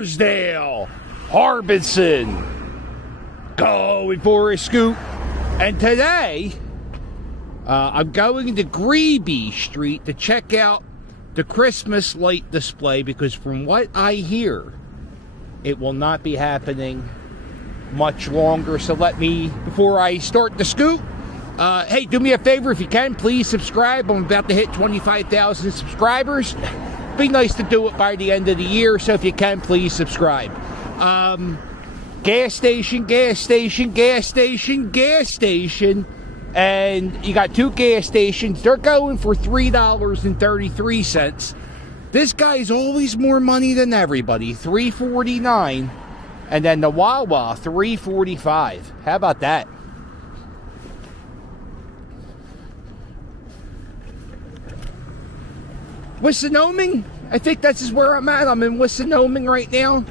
Torresdale, Harbison, going for a scoop. And today, I'm going to Greeby Street to check out the Christmas light display, because from what I hear, it will not be happening much longer. So let me, before I start the scoop, hey, do me a favor if you can, please subscribe. I'm about to hit 25,000 subscribers. Be nice to do it by the end of the year, so if you can, please subscribe. Gas station, gas station, gas station, gas station. And you got two gas stations. They're going for $3.33. This guy's always more money than everybody. $3.49. And then the Wawa, $3.45. How about that? Wissinoming? I think that's where I'm at. I'm in Wissinoming right now.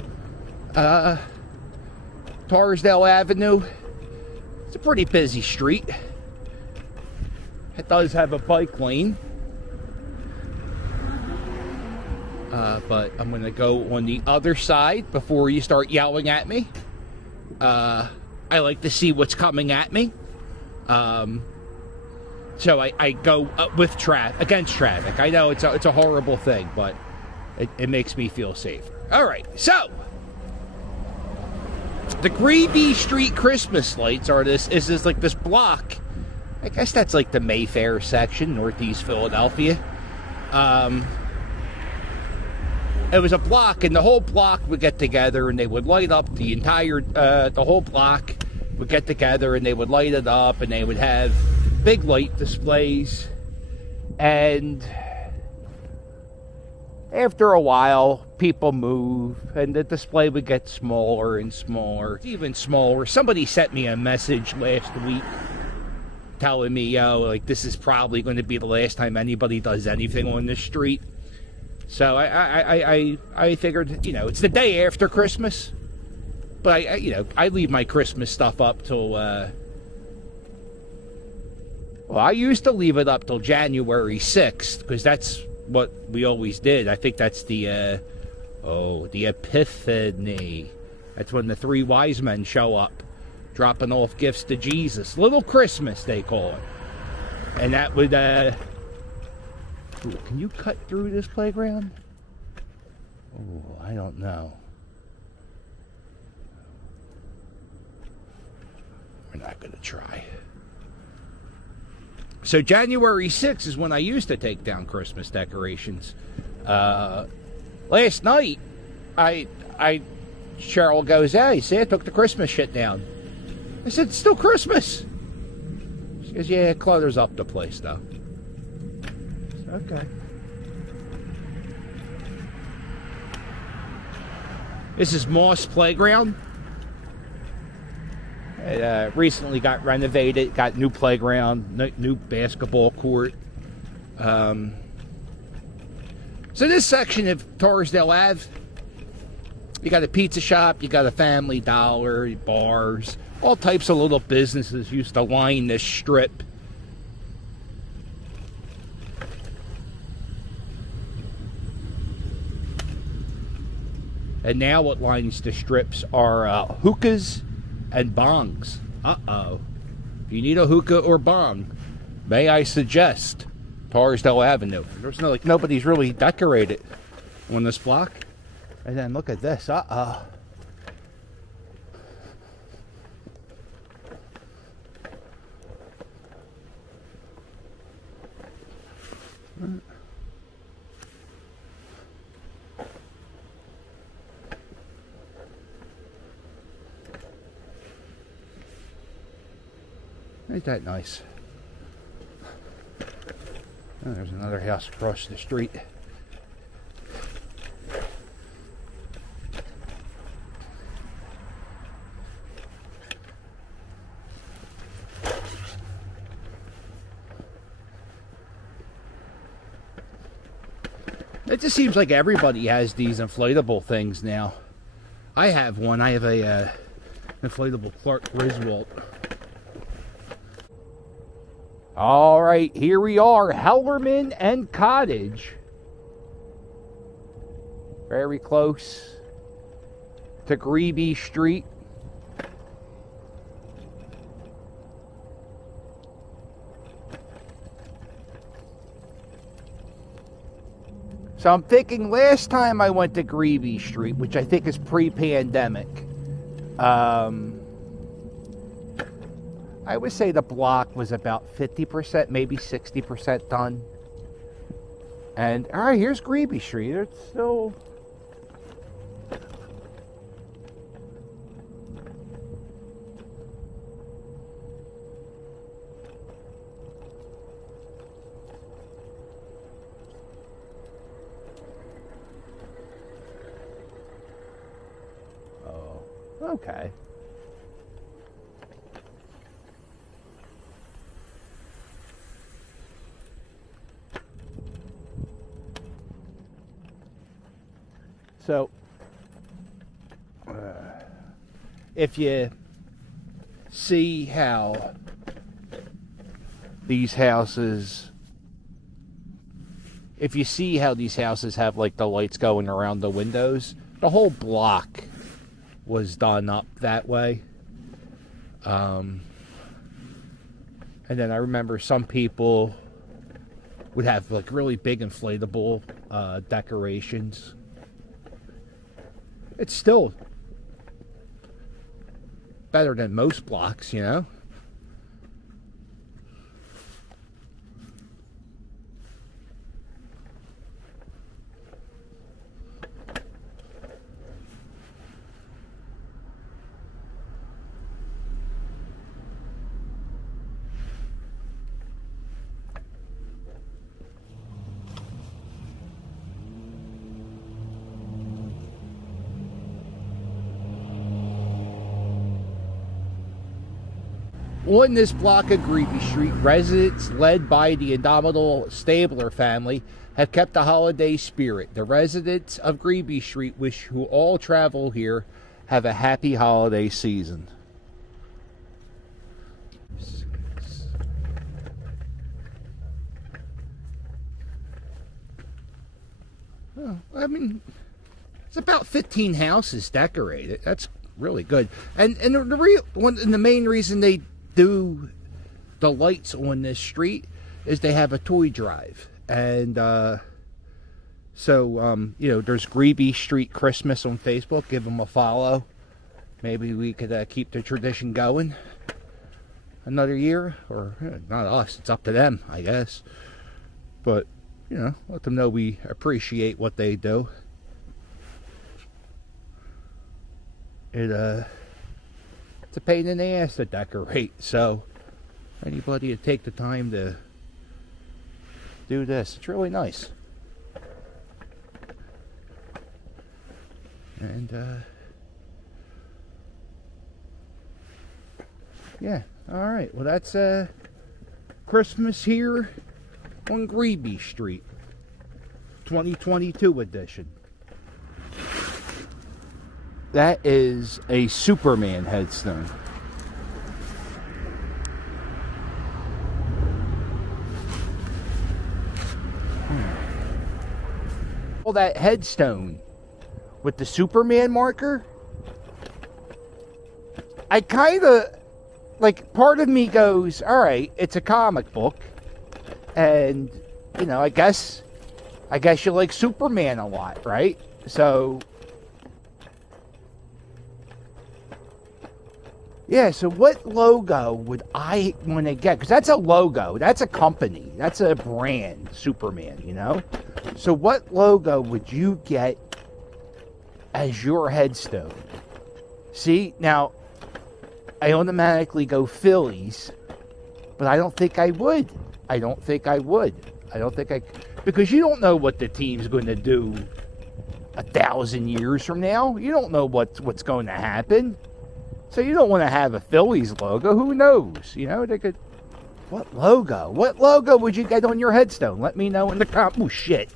Torresdale Avenue. It's a pretty busy street. It does have a bike lane. But I'm going to go on the other side before you start yelling at me. I like to see what's coming at me. So I go with against traffic. I know it's a horrible thing, but it makes me feel safer. All right, so the Greeby Street Christmas lights are this block. I guess that's like the Mayfair section, Northeast Philadelphia. It was a block, and the whole block would get together, and they would light up the entire, the whole block would get together, and they would light it up, and they would have big light displays. And after a while, people move, and the display would get smaller and smaller, even smaller. Somebody sent me a message last week telling me, yo, like, this is probably going to be the last time anybody does anything on this street. So I figured, you know, it's the day after Christmas, but I leave my Christmas stuff up till, well, I used to leave it up till January 6th, because that's what we always did. I think that's the Epiphany. That's when the three wise men show up, dropping off gifts to Jesus. Little Christmas, they call it. And that would, ooh, can you cut through this playground? Oh, I don't know. We're not going to try. So January 6th is when I used to take down Christmas decorations. Last night, Cheryl goes, hey, see, I took the Christmas shit down. I said, it's still Christmas. She goes, yeah, it clutters up the place, though. Okay. This is Moss Playground. It recently got renovated, got new playground, new basketball court. So this section of Torresdale Ave, you got a pizza shop, you got a Family Dollar, bars, all types of little businesses used to line this strip. And now what lines the strips are hookahs and bongs. Uh-oh. If you need a hookah or bong, may I suggest Torresdale Avenue. There's no, like, nobody's really decorated on this block. And then look at this. Uh-oh. Ain't that nice? Oh, there's another house across the street. It just seems like everybody has these inflatable things now. I have one. I have a inflatable Clark Griswold. All right, here we are, Hellerman and Cottage. Very close to Greeby Street. So I'm thinking last time I went to Greeby Street, which I think is pre-pandemic, I would say the block was about 50%, maybe 60% done. And, all right, here's Greeby Street. It's still... Oh, okay. So, if you see how these houses, have like the lights going around the windows, the whole block was done up that way. And then I remember some people would have like really big inflatable decorations. It's still better than most blocks, you know? On this block of Greeby Street, residents led by the indomitable Stabler family have kept the holiday spirit. The residents of Greeby Street wish who all travel here have a happy holiday season. Oh, I mean, it's about 15 houses decorated. That's really good. And the main reason they do the lights on this street is they have a toy drive, and so you know, there's Greeby Street Christmas on Facebook. Give them a follow. Maybe we could keep the tradition going another year, or not us, it's up to them, I guess, but you know, let them know we appreciate what they do. It's a pain in the ass to decorate, so anybody to take the time to do this, it's really nice. And yeah, all right, well, that's Christmas here on Greeby Street, 2022 edition. That is a Superman headstone. All that headstone with the Superman marker, I kind of, like, part of me goes, all right, it's a comic book, and, you know, I guess you like Superman a lot, right? So... yeah, so what logo would I want to get? Because that's a logo. That's a company. That's a brand, Superman, you know? So what logo would you get as your headstone? See, now, I automatically go Phillies, but I don't think I would. Because you don't know what the team's going to do 1,000 years from now. You don't know what's going to happen. So you don't want to have a Phillies logo. Who knows? You know, they could... What logo? What logo would you get on your headstone? Let me know in the comments. Oh, shit.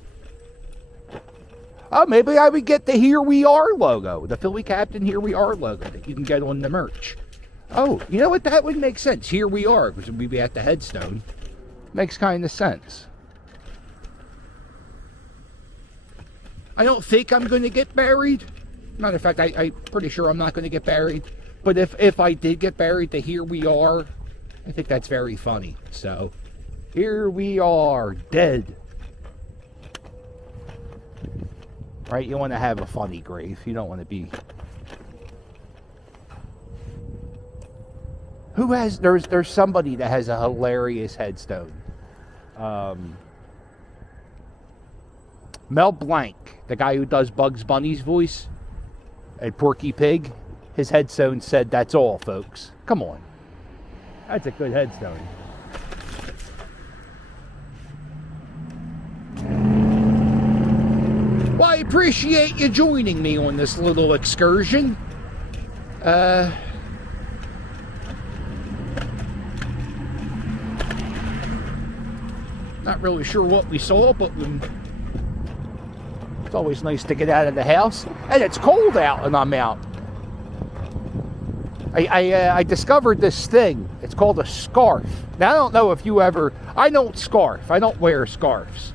Oh, maybe I would get the Here We Are logo. The Philly Captain Here We Are logo that you can get on the merch. Oh, you know what? That would make sense. Here We Are, because we'd be at the headstone. Makes kind of sense. I don't think I'm going to get buried Matter of fact, I'm pretty sure I'm not going to get buried. But if I did get buried, to here we are, I think that's very funny. So, here we are, dead. Right? You want to have a funny grave. You don't want to be... Who has... There's somebody that has a hilarious headstone. Mel Blanc, the guy who does Bugs Bunny's voice and Porky Pig, his headstone said, "That's all, folks." Come on. That's a good headstone. Well, I appreciate you joining me on this little excursion. Not really sure what we saw, but it's always nice to get out of the house. And it's cold out and I'm out. I discovered this thing. It's called a scarf. Now, I don't know if you ever... I don't scarf. I don't wear scarves.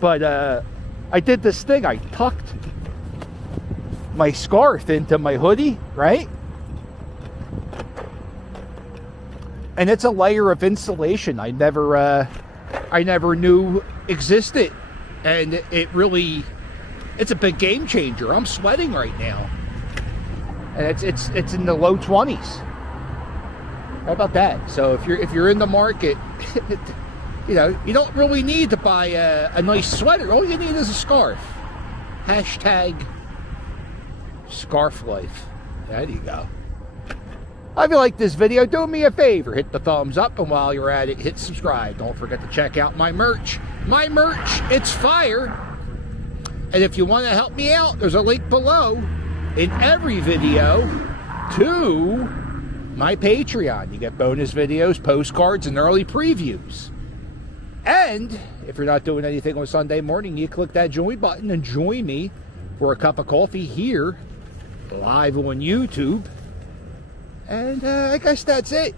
But I did this thing. I tucked my scarf into my hoodie, right? And it's a layer of insulation I never knew existed. And it really... It's a big game changer. I'm sweating right now. And it's in the low 20s. How about that? So if you're in the market, you know, you don't really need to buy a nice sweater. All you need is a scarf. Hashtag scarf life. There you go. If you like this video, do me a favor. Hit the thumbs up, and while you're at it, hit subscribe. Don't forget to check out my merch. My merch, it's fire. And if you want to help me out, there's a link below in every video to my Patreon. You get bonus videos, postcards, and early previews. And if you're not doing anything on Sunday morning, you click that join button and join me for a cup of coffee here, live on YouTube. And I guess that's it.